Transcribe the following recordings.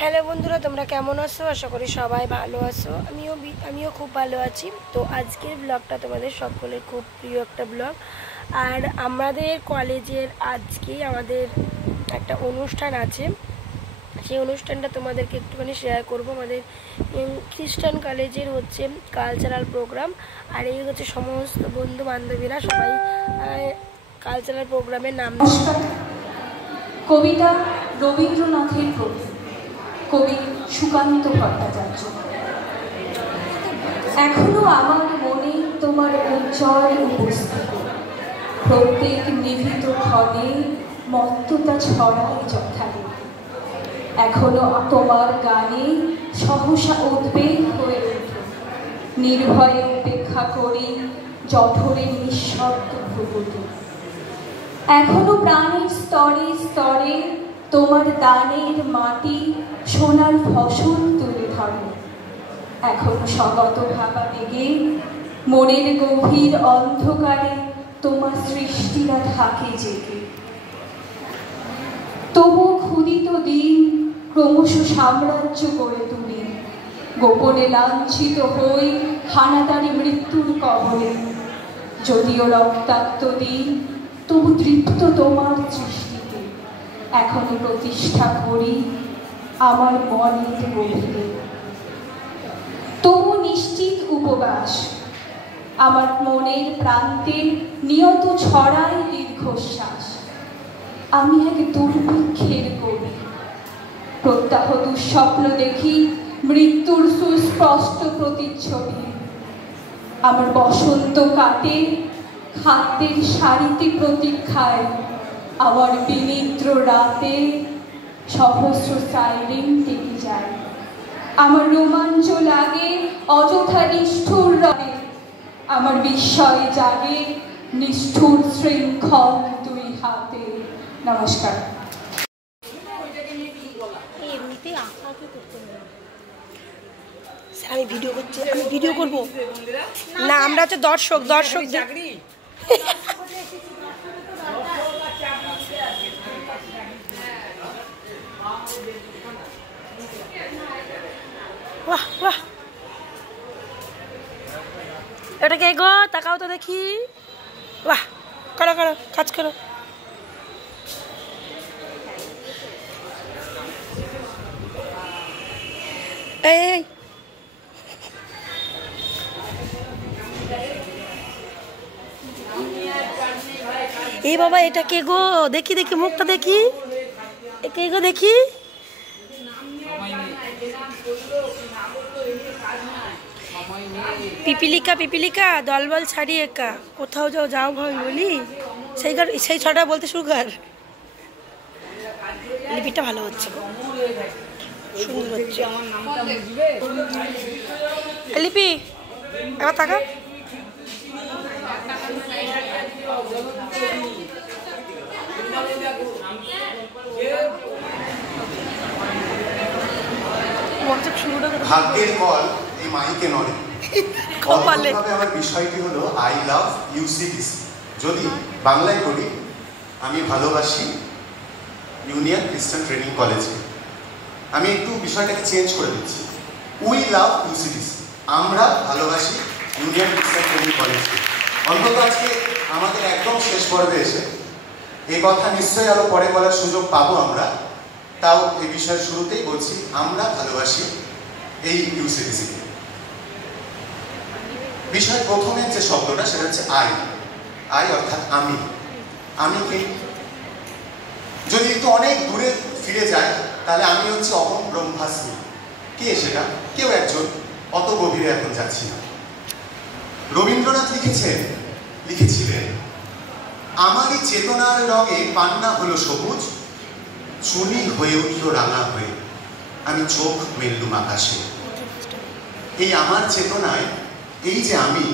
Hello বন্ধুরা, তোমরা কেমন আছো? আশা করি সবাই ভালো আছো। আমিও খুব ভালো আছি। তো আজকের ব্লগটা তোমাদের সকলের খুব প্রিয় একটা ব্লগ। আর আমাদের কলেজের আজকেই আমাদের একটা অনুষ্ঠান আছে। সেই অনুষ্ঠানটা তোমাদেরকে একটুখানি শেয়ার করব। আমাদের খ্রিস্টান কলেজের হচ্ছে কালচারাল প্রোগ্রাম। আর এই হচ্ছে সমস্ত বন্ধু বান্ধবীরা সবাই কালচারাল প্রোগ্রামের নাম। কবিতা রবীন্দ্রনাথের কবি, কবি সুকান্ত ভট্টাচার্য। এখনো আমার মনে তোমার উজ্জ্বল উপস্থিতি, প্রত্যেক নিভৃত ক্ষণে মত্ততা ছড়ায় যথারীতি। এখনো তোমার গানে সহসা উদ্বেগ হয়ে ওঠে, নির্ভয়ে উপেক্ষা করি জঠরের নিঃশব্দ ভ্রুকুটি। এখনো প্রাণের স্তরে স্তরে তোমার দানের মাটি সোনার ফসল তুলে ধরে। এখনো স্বগত ভাবা বেগে মনের গভীর অন্ধকারে তোমার সৃষ্টিরা থাকে জেগে। তবু ক্ষুদিত দিন ক্রমশ সাম্রাজ্য গড়ে তুলি, গোপনে লাঞ্ছিত হই হানাদারি মৃত্যুর কবলে। যদিও রক্তাক্ত দিন তবু তৃপ্ত তোমার সৃষ্টিতে, এখনো প্রতিষ্ঠা করি আমার মনের গভীরে। তবু নিশ্চিত উপবাস আমার মনের প্রান্তে নিয়ত ছড়ায় দীর্ঘশ্বাস। আমি এক দুর্ভিক্ষের কবি, প্রত্যাহ দুঃস্বপ্ন দেখি মৃত্যুর সুস্পষ্ট প্রতিচ্ছবি। আমার বসন্ত কাটে খাদ্যের সারিতে প্রতীক্ষায়, আমার বিনিদ্র রাতে সহস্র সাইরেন টেকে যায়। আমার রোমাঞ্চ লাগে অযথা নিষ্ঠুর রবে, আমার বিস্ময় জাগে নিষ্ঠুর শৃঙ্খল দুই হাতে। নমস্কার। আমি ভিডিও করছি, আমি ভিডিও করব না, আমরা হচ্ছে দর্শক। বাহ বাহ, এটা কে গো? তাকাও তো দেখি। বাহ, করো করো, কাজ করো। এই এই বাবা, এটা কে গো? দেখি দেখি মুখটা দেখি, কে গো দেখি। পিপিলিকা দলবল ছাড়িয়ে একা কোথাও যাও ভাই বলি, সেই ছটা বলতে শুরু কর। লিপিটা ভালো হচ্ছে, সুন্দর হচ্ছে। লিপি এবার তাকা। ভাগ্যের কল এই মাইকে নড়ে। আমার বিষয়টি হলো আই লাভ ইউসিটিসি। যদি বাংলায় করি, আমি ভালোবাসি ইউনিয়ন খ্রিস্টান ট্রেনিং কলেজে। আমি একটু বিষয়টাকে চেঞ্জ করে দিচ্ছি। উই লাভ ইউসিটিসি, আমরা ভালোবাসি ইউনিয়ন খ্রিস্টান ট্রেনিং কলেজকে। অন্তত আজকে আমাদের একদম শেষ পর্বে এসে এই কথা নিশ্চয়ই আরো পরে বলার সুযোগ পাবো আমরা। তাও এই বিষয়ের শুরুতেই বলছি, আমরা ভালোবাসি এই ইউসিটিসিকে। বিষয় প্রথমের যে শব্দটা সেটা হচ্ছে আই অর্থাৎ আমি কে? যদি একটু অনেক দূরে ফিরে যায় তাহলে আমি হচ্ছে অহম ব্রহ্মাস্মি। কে সেটা? কেউ একজন, অত গভীরে এখন যাচ্ছি না। রবীন্দ্রনাথ লিখেছিলেন, আমারই চেতনার রঙে পান্না হলো সবুজ, চুনি হয়ে উঠল রাঙা হয়ে, আমি চোখ মেললুম আকাশে। এই আমার চেতনায়, এই যে আমি,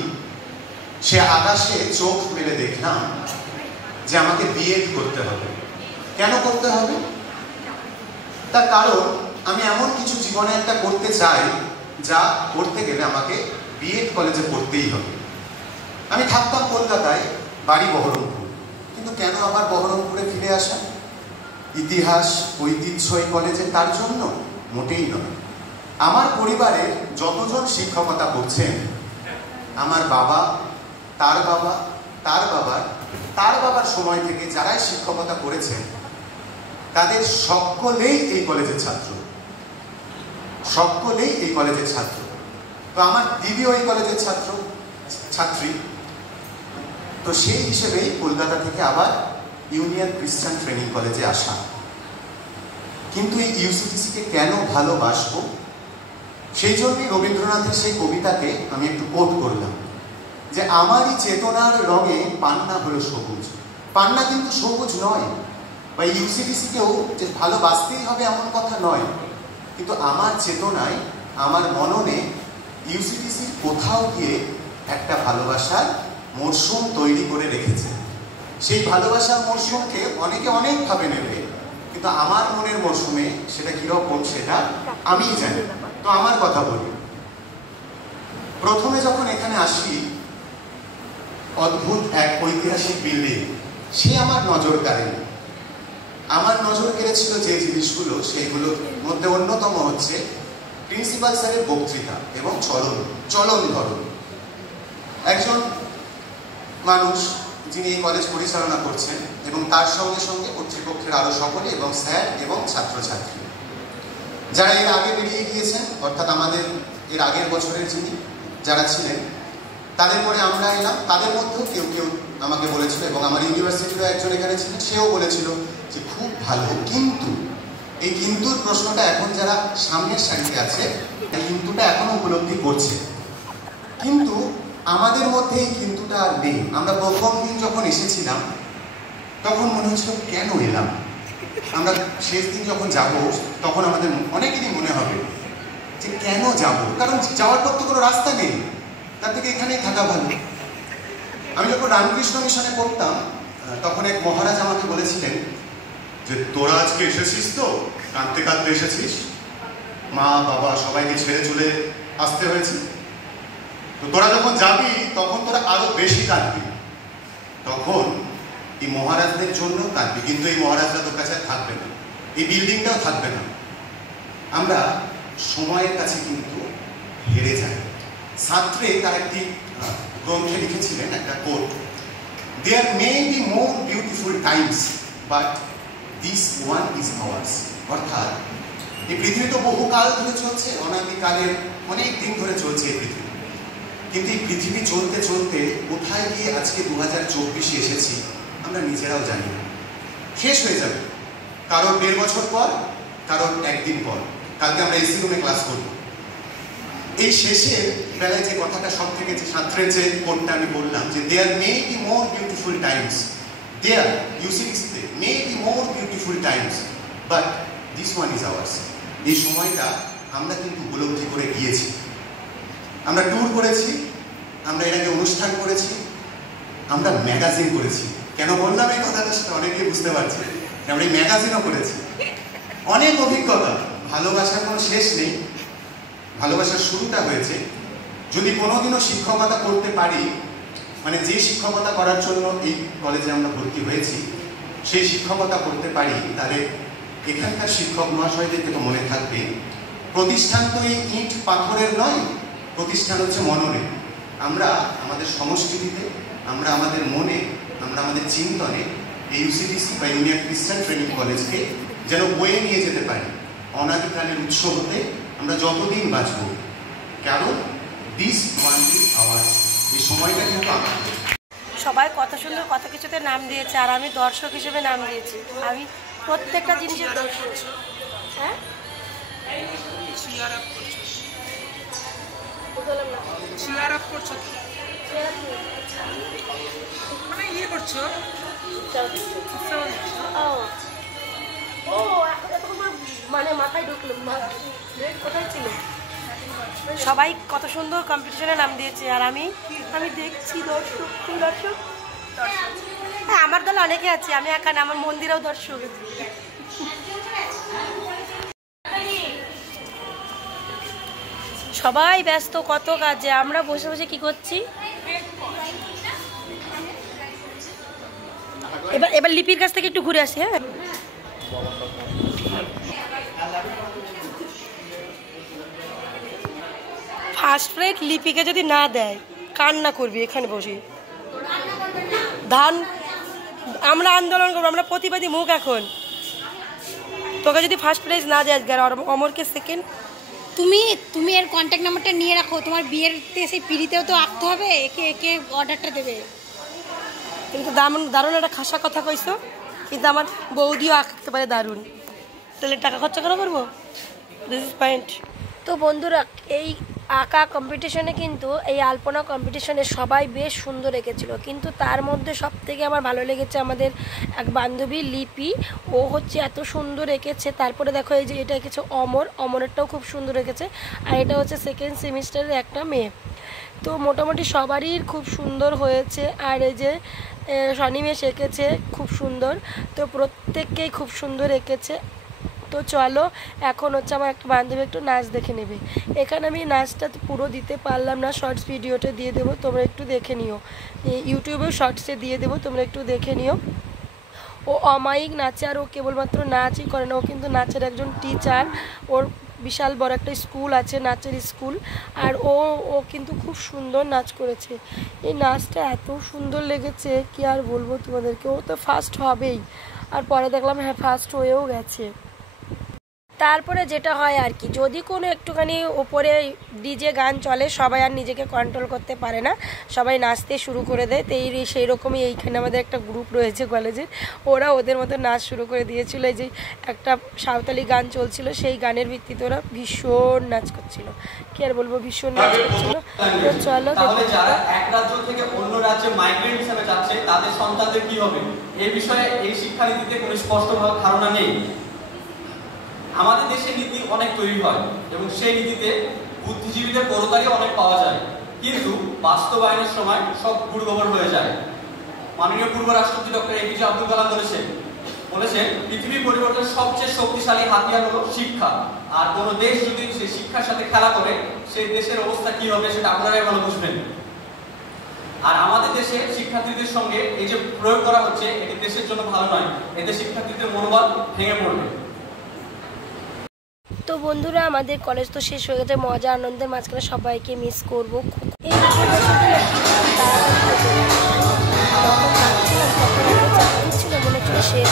সে আকাশে চোখ মেলে দেখলাম যে আমাকে বিয়ে করতে হবে। কেন করতে হবে? তার কারণ আমি এমন কিছু জীবনে একটা করতে চাই যা করতে গেলে আমাকে বিএড কলেজে পড়তেই হবে। আমি থাকতাম কলকাতায়, বাড়ি বহরমপুর, কিন্তু কেন আবার বহরমপুরে ফিরে আসা? ইতিহাস ঐতিহ্য এই কলেজে, তার জন্য মোটেই নয়। আমার পরিবারের যতজন শিক্ষকতা করছেন, আমার বাবা, তার বাবা, তার বাবার, তার বাবার সময় থেকে যারাই শিক্ষকতা করেছেন, তাদের সকলেই এই কলেজের ছাত্র, সকলেই এই কলেজের ছাত্র। তো আমার দিদিও এই কলেজের ছাত্রী। তো সেই হিসেবেই কলকাতা থেকে আবার ইউনিয়ন ক্রিশ্চান ট্রেনিং কলেজে আসা। কিন্তু এই ইউসিটিসিকে কেন ভালোবাসবো, সেই জন্যই রবীন্দ্রনাথের সেই কবিতাকে আমি একটু কোট করলাম, যে আমারই চেতনার রঙে পান্না হলো সবুজ। পান্না কিন্তু সবুজ নয়, বা ইউসিটিসিকেও যে ভালোবাসতেই হবে এমন কথা নয়, কিন্তু আমার চেতনায়, আমার মননে ইউসিটিসির কোথাও গিয়ে একটা ভালোবাসার মরশুম তৈরি করে রেখেছে। সেই ভালোবাসার মরশুমকে অনেকে অনেকভাবে নেবে, কিন্তু আমার মনের মরশুমে সেটা কিরকম সেটা আমিই জানি। তো আমার কথা বলি, প্রথমে যখন এখানে আসি, অদ্ভুত এক ঐতিহাসিক বিল্ডিং, সে আমার নজর কাড়েনি। আমার নজর কেড়েছিল যে জিনিসগুলো, সেইগুলোর মধ্যে অন্যতম হচ্ছে প্রিন্সিপাল স্যারের বক্তৃতা এবং চলন ধরন। একজন মানুষ যিনি এই কলেজ পরিচালনা করছেন, এবং তার সঙ্গে সঙ্গে কর্তৃপক্ষের আরো সকলে এবং স্যার এবং ছাত্রছাত্রী যারা এর আগে বেরিয়ে গিয়েছেন, অর্থাৎ আমাদের এর আগের বছরের যিনি যারা ছিলেন, তাদের পরে আমরা এলাম। তাদের মধ্যেও কেউ কেউ আমাকে বলেছিল, এবং আমার ইউনিভার্সিটিরও একজন এখানে ছিলেন, সেও বলেছিল যে খুব ভালো, কিন্তু এই কিন্তুর প্রশ্নটা এখন যারা সামনের সারিতে আছে, এই কিন্তুটা এখনো উপলব্ধি করছে। কিন্তু আমাদের মধ্যে এই কিন্তুটা আর নেই। আমরা প্রথম দিন যখন এসেছিলাম, তখন মনে হচ্ছিল কেন এলাম। আমরা শেষ দিন যখন যাব, তখন আমাদের অনেকেরই মনে হবে যে কেন যাব, কারণ যাওয়ার পর তো কোনো রাস্তা নেই, তার থেকে এখানেই থাকা ভালো। আমি যখন রামকৃষ্ণ মিশনে পড়তাম, তখন এক মহারাজ আমাকে বলেছিলেন যে তোরা আজকে এসেছিস, তো কাঁদতে কাঁদতে এসেছিস, মা বাবা সবাইকে ছেড়ে চলে আসতে হয়েছে, তো তোরা যখন যাবি তখন তোরা আরো বেশি কাঁদবি, তখন এই মহারাজদের জন্য কাঁদবি, কিন্তু এই মহারাজরা তোর কাছে থাকবে না, এই বিল্ডিংটাও থাকবে না। আমরা সময়ের কাছে কিন্তু হেরে যাই। ছাত্রে তার একটি গ্রন্থে লিখেছিলেন একটা quote, there may be more beautiful times but this one is ours. অর্থাৎ এই পৃথিবী তো বহুকাল ধরে চলছে, অনাদিকালের অনেক দিন ধরে চলছে এই পৃথিবী, কিন্তু এই পৃথিবী চলতে চলতে কোথায় গিয়ে আজকে 2024 এসেছি আমরা নিজেরাও জানি না। শেষ হয়ে যাবে, কারোর 1.5 বছর পর, কারোর একদিন পর। কালকে আমরা এসি রুমে ক্লাস করব। এই শেষের বেলায় যে কথাটা সব থেকে, যে ছাত্রের যে কোটটা আমি বললাম, যে there may be more beautiful times, there ইউসিটিসিতে may be more beautiful times but this one is ours. এই সময়টা আমরা কিন্তু উপলব্ধি করে গিয়েছি। আমরা ট্যুর করেছি, আমরা এর আগে অনুষ্ঠান করেছি, আমরা ম্যাগাজিন করেছি। কেন বললাম এই কথাটা সেটা অনেকেই বুঝতে পারছে, আমরা এই ম্যাগাজিনও করেছি। অনেক অভিজ্ঞতা, ভালোবাসার কোনো শেষ নেই। ভালোবাসার শুরুটা হয়েছে, যদি কোনোদিনও শিক্ষকতা করতে পারি, মানে যে শিক্ষকতা করার জন্য এই কলেজে আমরা ভর্তি হয়েছি, সেই শিক্ষকতা করতে পারি, তাহলে এখানকার শিক্ষক মহাশয়দেরকে তো মনে থাকবে, প্রতিষ্ঠান তো এই ইট পাথরের নয়, প্রতিষ্ঠান হচ্ছে মননে। আমরা আমাদের সংস্কৃতিতে, আমরা আমাদের মনে, আমরা আমাদের চিন্তনে এই ইউসিটিসি বা ইউনিয়ন ক্রিশ্চান ট্রেনিং কলেজকে যেন বয়ে নিয়ে যেতে পারি অনাদিকালের উৎস হতে আমরা যতদিন বাঁচব। কারণ দিস ওয়ান ইজ আওয়ার্স, এই সময়টা কিন্তু আমাদের। সবাই কত সুন্দর কত কিছুতে নাম দিয়েছে, আর আমি দর্শক হিসেবে নাম দিয়েছি। আমি প্রত্যেকটা জিনিসের দর্শক। হ্যাঁ, মানে মাথায় ঢুকলো, কোথায় ছিল? সবাই কত সুন্দর কম্পিটিশনে নাম দিয়েছে, আর আমি দেখছি দর্শক। দর্শক, হ্যাঁ, আমার দলে অনেকে আছে, আমি একা না, আমার মন্দিরেও দর্শক। সবাই ব্যস্ত কত কাজে, আমরা বসে বসে কি করছি। এবার লিপির কাছ থেকে একটু ঘুরে আসি। হ্যাঁ, ফার্স্ট প্রাইজ লিপিকে যদি না দেয় কান্না করবি এখানে বসে। ধান আমরা আন্দোলন করবো, আমরা প্রতিবাদী মুখ। এখন তোকে যদি ফার্স্ট প্রাইজ না দেয় আর অমরকে সেকেন্ড, তুমি এর কন্ট্যাক্ট নাম্বারটা নিয়ে রাখো, তোমার বিয়েরতে সেই পিড়িতেও তো আঁকতে হবে, একে অর্ডারটা দেবে। কিন্তু দারুণ একটা খাসা কথা কইছো, কিন্তু আমার বৌদিও আঁকতে পারে দারুণ, তাহলে টাকা খরচা করে করবো। This is point. তো বন্ধুরা, এই আঁকা কম্পিটিশনে কিন্তু এই আলপনা কম্পিটিশনে সবাই বেশ সুন্দর এঁকেছিল, কিন্তু তার মধ্যে সবথেকে আমার ভালো লেগেছে আমাদের এক বান্ধবী লিপি। ও হচ্ছে এত সুন্দর এঁকেছে। তারপরে দেখো এই যে এটা এঁকেছে অমরেরটাও খুব সুন্দর এঁকেছে, আর এটা হচ্ছে সেকেন্ড সেমিস্টারের একটা মেয়ে। তো মোটামুটি সবারই খুব সুন্দর হয়েছে। আর এই যে শনিমেষ এঁকেছে খুব সুন্দর, তো প্রত্যেককেই খুব সুন্দর এঁকেছে। তো চলো এখন হচ্ছে আমার একটা বান্ধবী একটু নাচ দেখে নেবে। এখানে আমি নাচটা পুরো দিতে পারলাম না, শর্টস ভিডিওতে দিয়ে দেবো, তোমরা একটু দেখে নিও। ইউটিউবেও শর্টসে দিয়ে দেবো, তোমরা একটু দেখে নিও। ও অমায়িক নাচে, আর ও কেবলমাত্র নাচই করে না, ও কিন্তু নাচের একজন টিচার। ওর বিশাল বড় একটা স্কুল আছে, নাচের স্কুল। আর ও কিন্তু খুব সুন্দর নাচ করেছে। এই নাচটা এত সুন্দর লেগেছে কি আর বলবো তোমাদেরকে। ও তো ফার্স্ট হবেই, আর পরে দেখলাম হ্যাঁ ফার্স্ট হয়েও গেছে। তারপরে যেটা হয় আর কি, যদি কোনো একটুখানি ওপরে ডিজে গান চলে, সবাই আর নিজেকে কন্ট্রোল করতে পারে না, সবাই নাচতে শুরু করে দেয়। তো সেই রকমই এইখানে আমাদের একটা গ্রুপ রয়েছে কলেজের, ওরা ওদের মতো নাচ শুরু করে দিয়েছিল। এই যে একটা সাঁওতালি গান চলছিল, সেই গানের ভিত্তিতে ওরা ভীষণ নাচ করছিল, কি আর বলবো, ভীষণ নাচ করছিল। তো চলো, যারা এক রাজ্য থেকে অন্য রাজ্যে মাইগ্রেন্ট হিসেবে যাচ্ছে তাদের সন্তানদের কি হবে, এই বিষয়ে এই শিক্ষানীতিতে কোনো স্পষ্ট ধারণা নেই। আমাদের দেশে নীতি অনেক তৈরি হয় এবং সেই নীতিতে বুদ্ধিজীবীদের বড়তাই অনেক পাওয়া যায়, কিন্তু বাস্তবায়নের সময় সব গুড়গোবর হয়ে যায়। মাননীয় পূর্ব রাষ্ট্রপতি ডক্টর APJ আব্দুল কালাম বলেছেন পৃথিবী পরিবর্তনের সবচেয়ে শক্তিশালী হাতিয়ার হলো শিক্ষা, আর কোনো দেশ যদি সেই শিক্ষার সাথে খেলা করে সেই দেশের অবস্থা কি হবে সেটা আপনারাই ভালো বুঝবেন। আর আমাদের দেশে শিক্ষার্থীদের সঙ্গে এই যে প্রয়োগ করা হচ্ছে, এটি দেশের জন্য ভালো নয়, এতে শিক্ষার্থীদের মনোবল ভেঙে পড়বে। তো বন্ধুরা, আমাদের কলেজ তো শেষ হয়ে গেছে, মজা আনন্দের মাঝখানে সবাইকে মিস করবো। এই ছিল মনে হচ্ছিল শেষ।